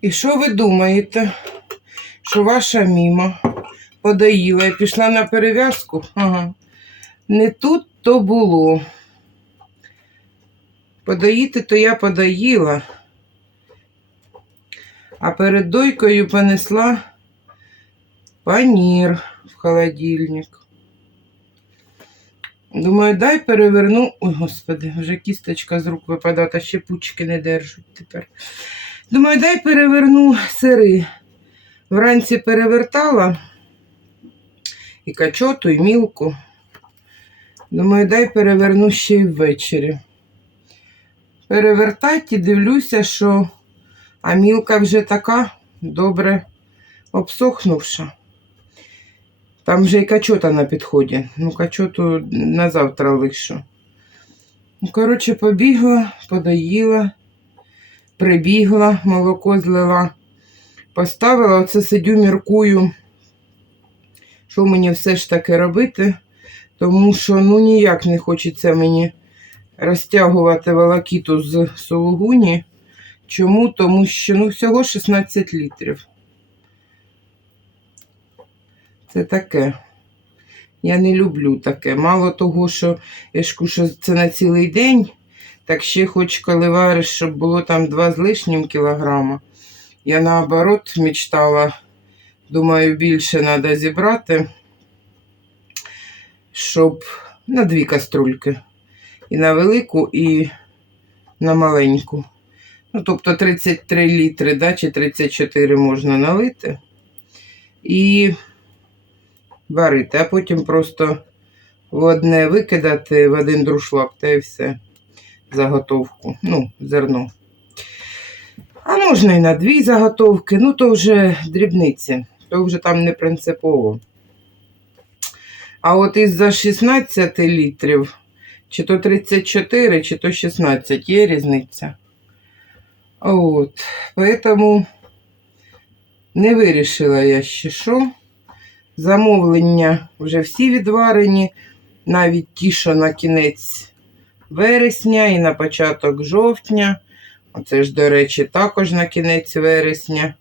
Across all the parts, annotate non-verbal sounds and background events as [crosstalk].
І що ви думаєте, що ваша міма подоїла і пішла на перев'язку? Ага. Не тут то було. Подоїти то я подоїла, а перед дойкою понесла панір в холодильник. Думаю, дай переверну. Ой, господи, вже кісточка з рук випадає, та ще пучки не держать тепер. Думаю, дай переверну сири. Вранці перевертала і качоту, і мілку. Думаю, дай переверну ще й ввечері. Перевертать і дивлюся, що а мілка вже така добре обсохнувша. Там вже і качота на підході. Ну, качоту на завтра лишу. Ну, коротше, побігла, подоїла прибігла, молоко злила, поставила, оце сидю, міркую, що мені все ж таки робити, тому що ну ніяк не хочеться мені розтягувати волокіту з сулугуні. Чому? Тому що ну, всього 16 літрів. Це таке. Я не люблю таке. Мало того, що я ж що це на цілий день. Так ще хоч коли вариш, щоб було там 2 з лишнім кілограма. Я наоборот мечтала, думаю, більше треба зібрати, щоб на дві каструльки. І на велику, і на маленьку. Ну, тобто 33 літри, да, чи 34 можна налити і варити, а потім просто в одне викидати, в один друшлак та і все заготовку, ну, зерно. А можна і на дві заготовки, ну то вже дрібниці, то вже там не принципово. А от із-за 16 літрів, чи то 34, чи то 16, є різниця. От, поэтому не вирішила я ще що. Замовлення вже всі відварені, навіть ті, що на кінець вересня і на початок жовтня. Оце ж, до речі, також на кінець вересня.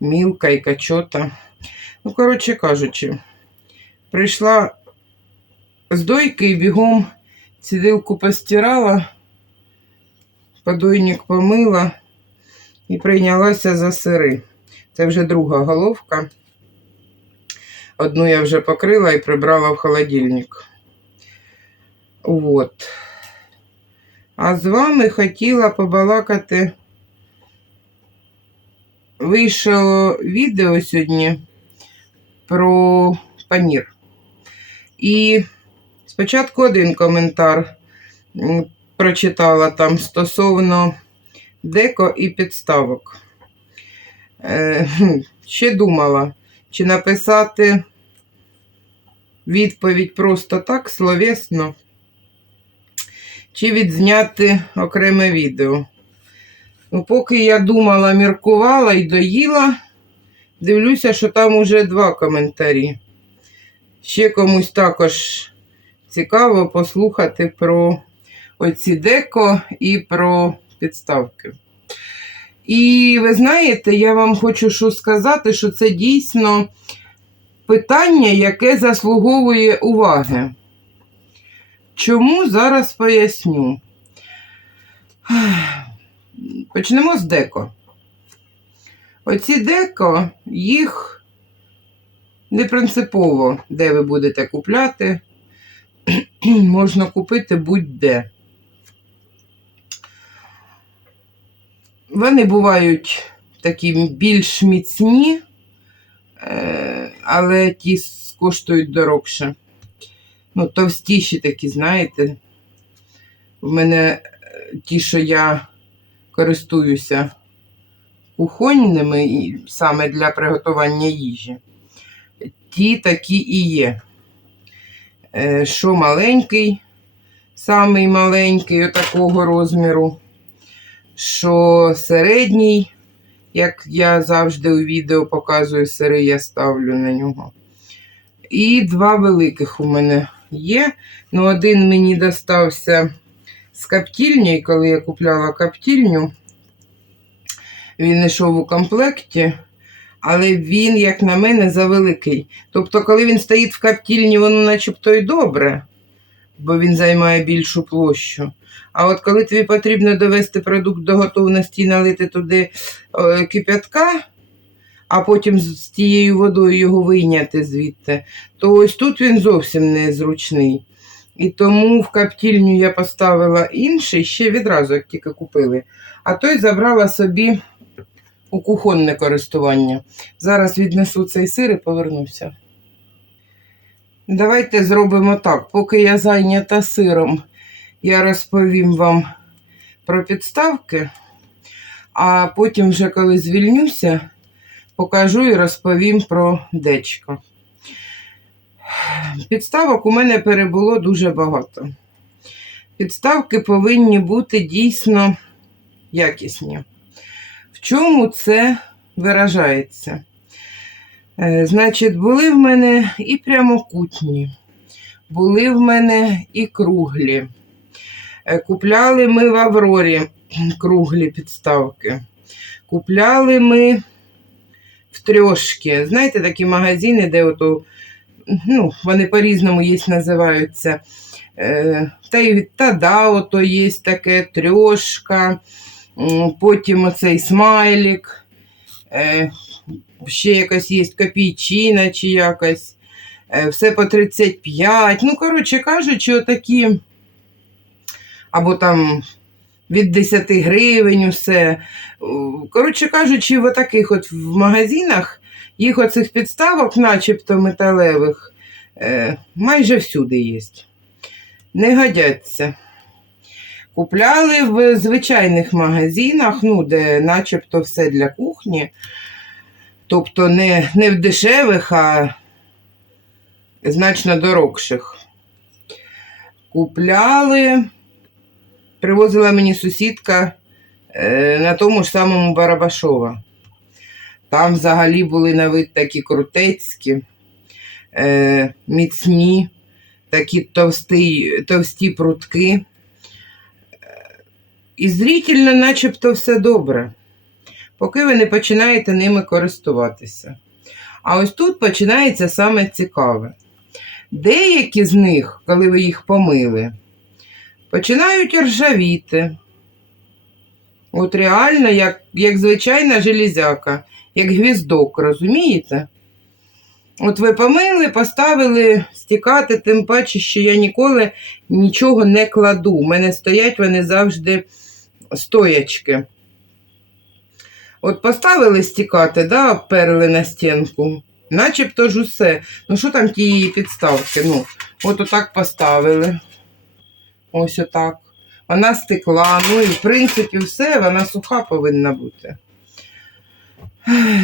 Мілка і качота. Ну, коротше кажучи, прийшла з дойки і бігом цідилку постирала, подойник помила і прийнялася за сири. Це вже друга головка. Одну я вже покрила і прибрала в холодильник. От. А з вами хотіла побалакати. Вийшло відео сьогодні про панір. І спочатку один коментар прочитала там стосовно деко і підставок. Е, ще думала, чи написати відповідь просто так, словесно чи відзняти окреме відео. Ну, Поки я думала, міркувала і доїла, дивлюся, що там уже два коментарі. Ще комусь також цікаво послухати про оці деко і про підставки. І ви знаєте, я вам хочу що сказати, що це дійсно питання, яке заслуговує уваги. Чому зараз поясню? Почнемо з деко. Оці деко, їх не принципово, де ви будете купляти, [clears throat] можна купити будь-де. Вони бувають такі більш міцні, е, але ті коштують дорогше. Ну, товстіші такі, знаєте. В мене е, ті, що я користуюся кухонними саме для приготування їжі. Ті такі і є. Е, Що маленький, самий маленький, отакого розміру, що середній Як я завжди у відео показую сири, я ставлю на нього. І два великих у мене є. Ну, один мені достався з каптільні, коли я купляла каптільню. Він йшов у комплекті, але він, як на мене, завеликий. Тобто, коли він стоїть в каптільні, воно начебто й добре, бо він займає більшу площу. А от коли тобі потрібно довести продукт до готовності і налити туди е, кип'ятка, а потім з тією водою його вийняти звідти, то ось тут він зовсім незручний. І тому в каптільню я поставила інший ще відразу, як тільки купили. А той забрала собі у кухонне користування. Зараз віднесу цей сир і повернуся. Давайте зробимо так. Поки я зайнята сиром, я розповім вам про підставки, а потім, вже коли звільнюся, покажу і розповім про дечко. Підставок у мене перебуло дуже багато. Підставки повинні бути дійсно якісні. В чому це виражається? Е, Значить, були в мене і прямокутні, були в мене і круглі. Е, Купляли ми в Аврорі круглі підставки. Купляли ми в трьошки. Знаєте, такі магазини, де ото, ну, вони по-різному є, називаються. Е, Та й від Тадао то є таке трьошка, потім оцей смайлік, ще якась є копійчина чи якась, е, все по 35. Ну, коротше кажучи, отакі, або там від 10 гривень усе. Коротше кажучи, в таких от в магазинах їх оцих підставок, начебто металевих, е, майже всюди є. Не годяться. Купляли в звичайних магазинах, ну, де начебто все для кухні. Тобто не, не в дешевих, а значно дорогших. Купляли, привозила мені сусідка е, на тому ж самому Барабашова. Там взагалі були на вид такі крутецькі, е, міцні, такі товсті, товсті прутки. І зрительно начебто все добре, поки ви не починаєте ними користуватися. А ось тут починається саме цікаве. Деякі з них, коли ви їх помили, починають ржавіти. От реально, як, як звичайна железяка, як гвіздок, розумієте? От ви помили, поставили стікати, тим паче, що я ніколи нічого не кладу. У мене стоять вони завжди стоячки. От поставили стікати, да, обперли на стінку, начебто ж усе. Ну, що там ті її підставки? Ну, от отак поставили. Ось отак. Вона стекла, ну і в принципі все, вона суха повинна бути.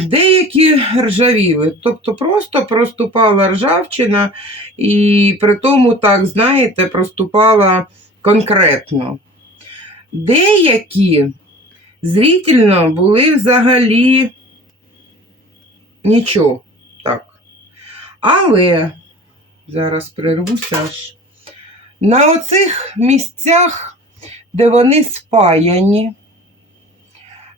Деякі ржавіли, тобто просто проступала ржавчина, і при тому, так, знаєте, проступала конкретно. Деякі зрительно були взагалі нічого. Так. Але зараз прервуся аж. На оцих місцях, де вони спаяні,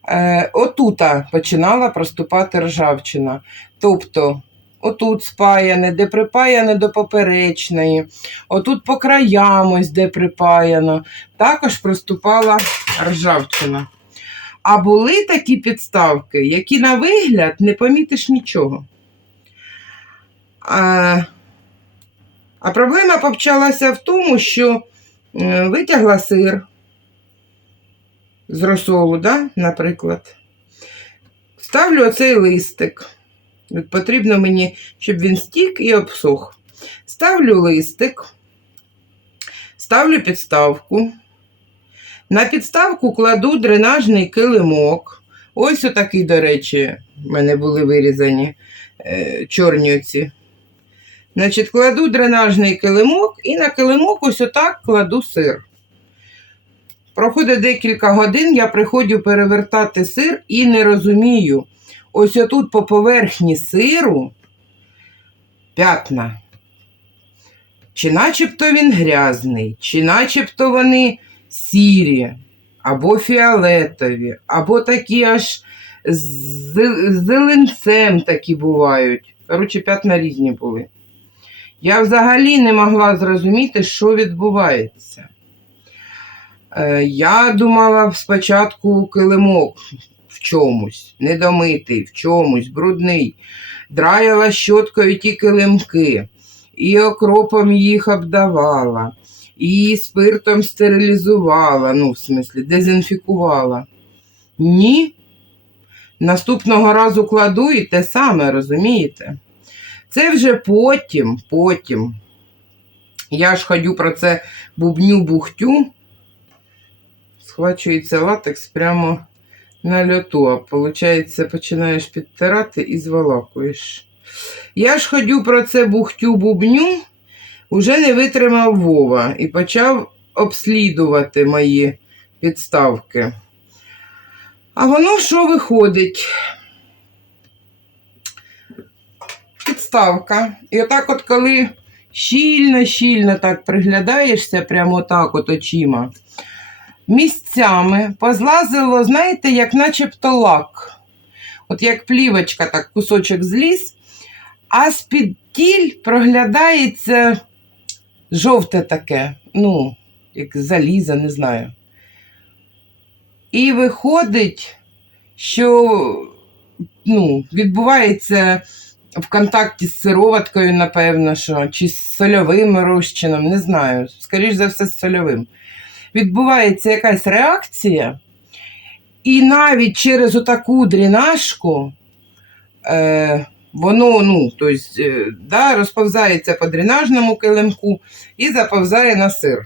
е, отута починала проступати ржавчина. Тобто, отут спаяне, де припаяне до поперечної, отут по краям ось де припаяно, також проступала ржавчина. А були такі підставки, які на вигляд не помітиш нічого. А, а проблема почалася в тому, що е, витягла сир з розсолу, да, наприклад. Ставлю оцей листик. От потрібно мені, щоб він стік і обсох. Ставлю листик, ставлю підставку. На підставку кладу дренажний килимок. Ось отакий, до речі, в мене були вирізані е, чорні оці. Значить, кладу дренажний килимок і на килимок ось отак кладу сир. проходить декілька годин, я приходжу перевертати сир і не розумію. Ось отут по поверхні сиру п'ятна. Чи начебто він грязний, чи начебто вони сірі, або фіолетові, або такі аж з зеленцем такі бувають. Коротше, п'ятна різні були. Я взагалі не могла зрозуміти, що відбувається. Е, я думала спочатку килимок в чомусь, недомитий, в чомусь, брудний. Драяла щоткою ті килимки, і окропом їх обдавала, і спиртом стерилізувала, ну, в смислі, дезінфікувала. Ні. Наступного разу кладу і те саме, розумієте? Це вже потім, потім. Я ж ходю про це бубню-бухтю. Схвачується латекс прямо на льоту, а виходить, починаєш підтирати і зволакуєш. Я ж ходю про це бухтю-бубню, уже не витримав Вова і почав обслідувати мої підставки. А воно що виходить? Підставка. І отак, от коли щільно-щільно так приглядаєшся, прямо так от очима, місцями позлазило, знаєте, як начебто лак. От як плівочка, так кусочок зліз, а з-під тіль проглядається жовте таке, ну, як заліза, не знаю. І виходить, що ну, відбувається в контакті з сироваткою, напевно, що, чи з сольовим розчином, не знаю. Скоріше за все, з сольовим. Відбувається якась реакція, і навіть через отаку дренажку е, воно ну, тобто, да, розповзається по дренажному килимку і заповзає на сир.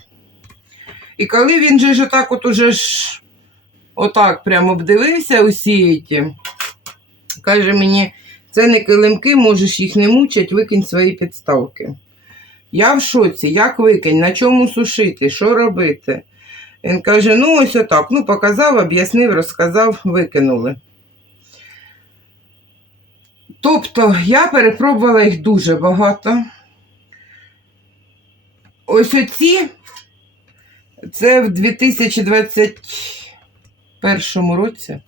І коли він же ж отак от уже ж отак прямо обдивився усі ті, каже мені, це не килимки, можеш їх не мучать, викинь свої підставки. Я в шоці, як викинь, на чому сушити, що робити? Він каже: ну, ось отак. Ну, показав, об'яснив, розказав, викинули. Тобто я перепробувала їх дуже багато. Ось оці, це в 2021 році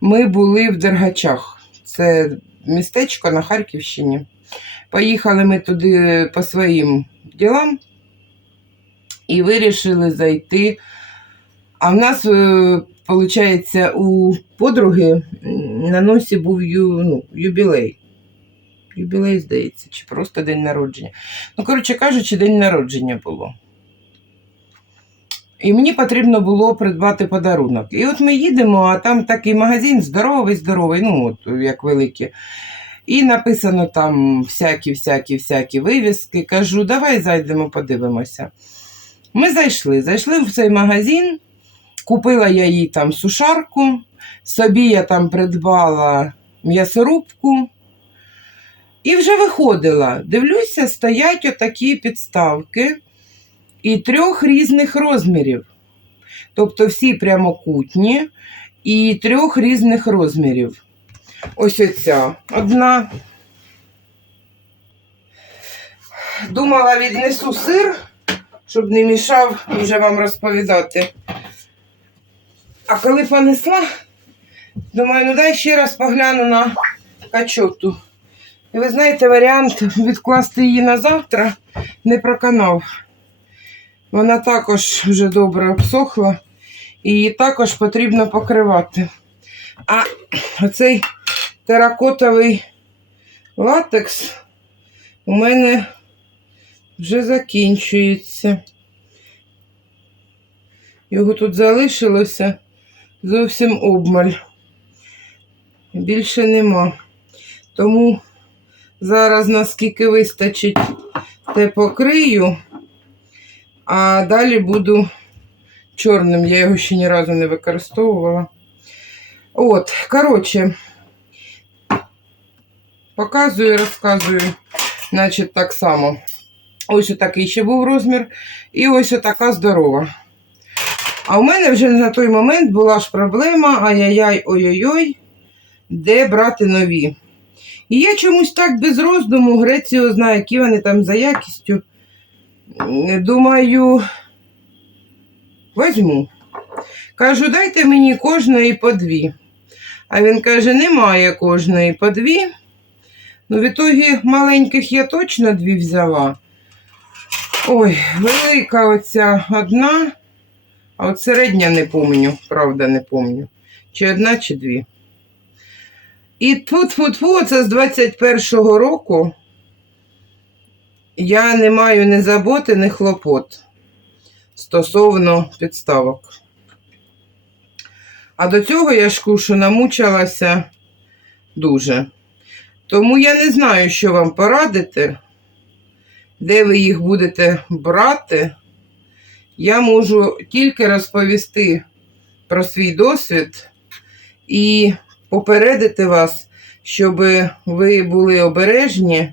ми були в Дергачах. Це містечко на Харківщині. Поїхали ми туди по своїм ділам і вирішили зайти. А в нас, виходить, у подруги на носі був ю, ну, юбілей. Юбілей, здається, чи просто день народження. Ну, коротше кажучи, день народження було. І мені потрібно було придбати подарунок. І от ми їдемо, а там такий магазин здоровий, здоровий, ну, от як великий. І написано там всякі-всякі-всякі вивіски. Кажу, давай зайдемо, подивимося. Ми зайшли. Зайшли в цей магазин, купила я їй там сушарку, собі я там придбала м'ясорубку. І вже виходила. Дивлюся, стоять отакі підставки і трьох різних розмірів. Тобто всі прямокутні і трьох різних розмірів. Ось оця одна. Думала, віднесу сир, щоб не мішав вже вам розповідати. А коли понесла, думаю, ну дай ще раз погляну на качоту. І ви знаєте, варіант відкласти її на завтра не проканав. Вона також вже добре обсохла, і її також потрібно покривати. А оцей теракотовий латекс у мене вже закінчується. Його тут залишилося зовсім обмаль. Більше нема. Тому зараз наскільки вистачить, те покрию, а далі буду чорним. Я його ще ні разу не використовувала. От, коротше, показую, розказую, значить, так само. Ось отакий ще був розмір. І ось отака здорова. А в мене вже на той момент була ж проблема ай-яй-яй, ой-ой-ой, де брати нові. І я чомусь так без роздуму, Грецію знаю, які вони там за якістю. Думаю, возьму. Кажу, дайте мені кожної по дві. А він каже, немає кожної по дві. Ну, в ітогі маленьких я точно дві взяла. Ой, велика оця одна, а от середня не помню, правда, не помню. Чи одна, чи дві. І тфу-тфу-тфу, це з 21-го року я не маю ні заботи, ні хлопот стосовно підставок. А до цього я ж кушу намучилася дуже. Тому я не знаю, що вам порадити, де ви їх будете брати. Я можу тільки розповісти про свій досвід і попередити вас, щоб ви були обережні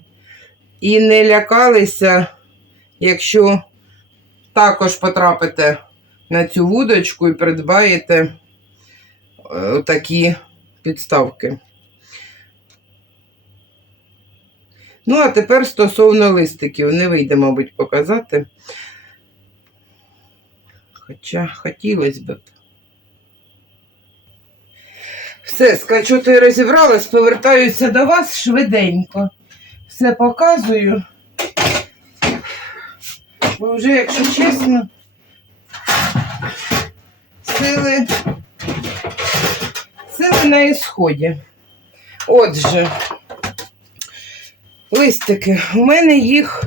і не лякалися, якщо також потрапите на цю вудочку і придбаєте е, такі підставки. Ну, а тепер стосовно листиків, не вийде, мабуть, показати. Хоча хотілося б. Все, скачу, я розібралась, повертаюся до вас швиденько. Все показую. Бо вже, якщо чесно, сили, сили на ісході. Отже, листики. У мене їх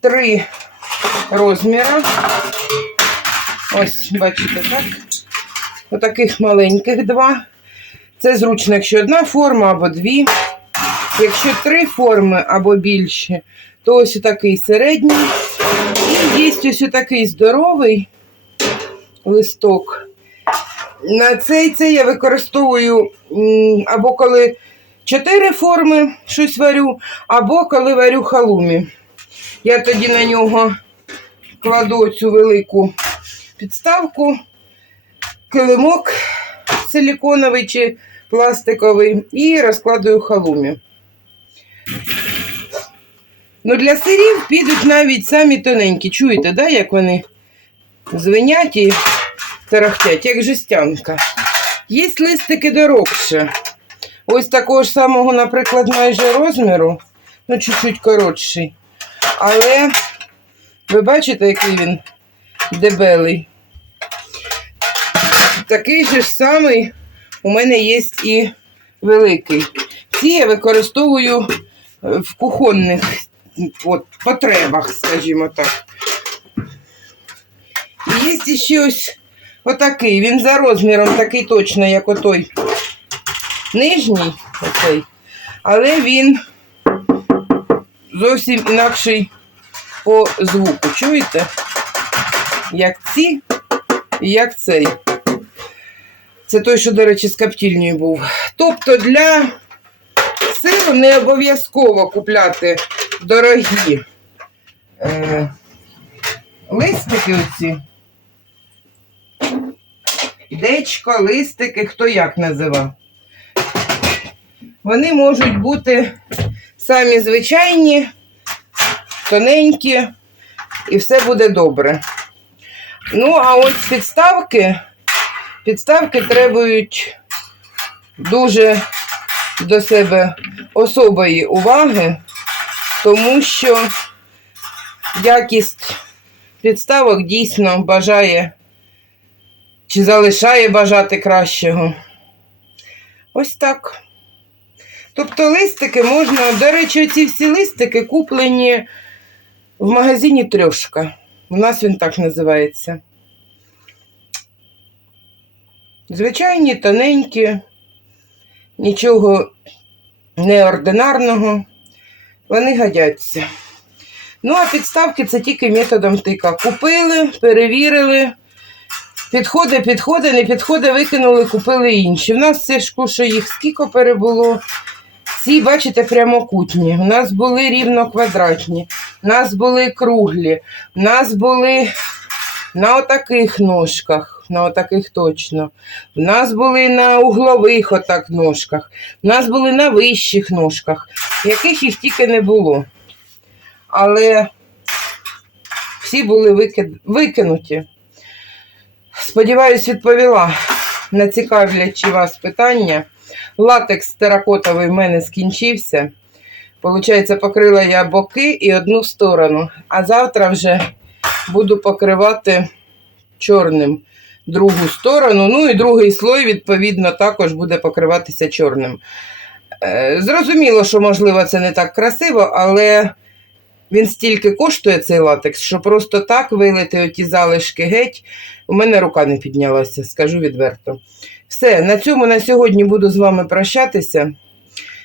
три розміри. Ось, бачите, так? Отаких маленьких два. Це зручно, якщо одна форма або дві. Якщо три форми або більше, то ось такий середній. І є ось такий здоровий листок. На цей це я використовую або коли чотири форми щось варю, або коли варю халумі. Я тоді на нього кладу цю велику підставку, килимок силіконовий чи пластиковий і розкладую халумі. Ну, для сирів підуть навіть самі тоненькі. Чуєте, да, як вони звенять і тарахтять, як жестянка. Є листики дорогше. Ось такого ж самого, наприклад, майже розміру, ну, чуть-чуть коротший. Але ви бачите, який він дебелий. Такий же ж самий у мене є і великий. Ці я використовую в кухонних от, потребах, скажімо так. І є ще ось отакий. Він за розміром такий точно, як отой нижній, оцей, але він зовсім інакший по звуку. Чуєте? Як ці і як цей. Це той, що, до речі, з каптільнею був. Тобто для сиру не обов'язково купляти дорогі е, листики оці. Дечко, листики, хто як називав. Вони можуть бути самі звичайні, тоненькі, і все буде добре. Ну, а ось підставки, підставки требують дуже до себе особої уваги, тому що якість підставок дійсно бажає чи залишає бажати кращого. Ось так. Тобто листики можна, до речі, ці всі листики куплені в магазині трьошка. У нас він так називається. Звичайні, тоненькі, нічого неординарного. Вони годяться. Ну, а підставки це тільки методом тика. Купили, перевірили. Підходи, підходи, не підходи, викинули, купили інші. У нас це ж куша їх скільки перебуло. Ці, бачите, прямокутні. У нас були рівно квадратні, у нас були круглі, у нас були на отаких ножках, на отаких точно. В нас були на углових отак ножках, в нас були на вищих ножках, яких їх тільки не було. Але всі були викинуті. Сподіваюсь, відповіла на цікавлячі вас питання. Латекс теракотовий в мене скінчився. Получається, покрила я боки і одну сторону. А завтра вже буду покривати чорним другу сторону. Ну і другий слой, відповідно, також буде покриватися чорним. Е, Зрозуміло, що, можливо, це не так красиво, але він стільки коштує цей латекс, що просто так вилити оті залишки геть. У мене рука не піднялася, скажу відверто. Все, на цьому на сьогодні буду з вами прощатися.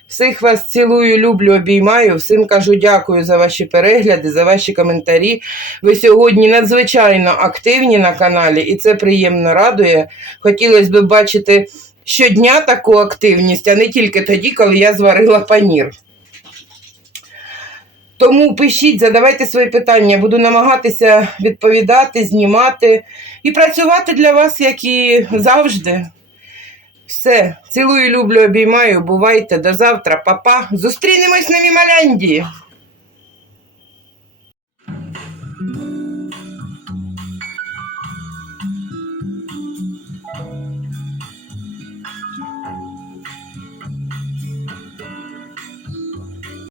Всіх вас цілую, люблю, обіймаю. Всім кажу дякую за ваші перегляди, за ваші коментарі. Ви сьогодні надзвичайно активні на каналі, і це приємно радує. Хотілося б бачити щодня таку активність, а не тільки тоді, коли я зварила панір. Тому пишіть, задавайте свої питання, буду намагатися відповідати, знімати і працювати для вас, як і завжди. Все, цілую, люблю, обіймаю. Бувайте до завтра, папа. Зустрінемось на Мімаляндії.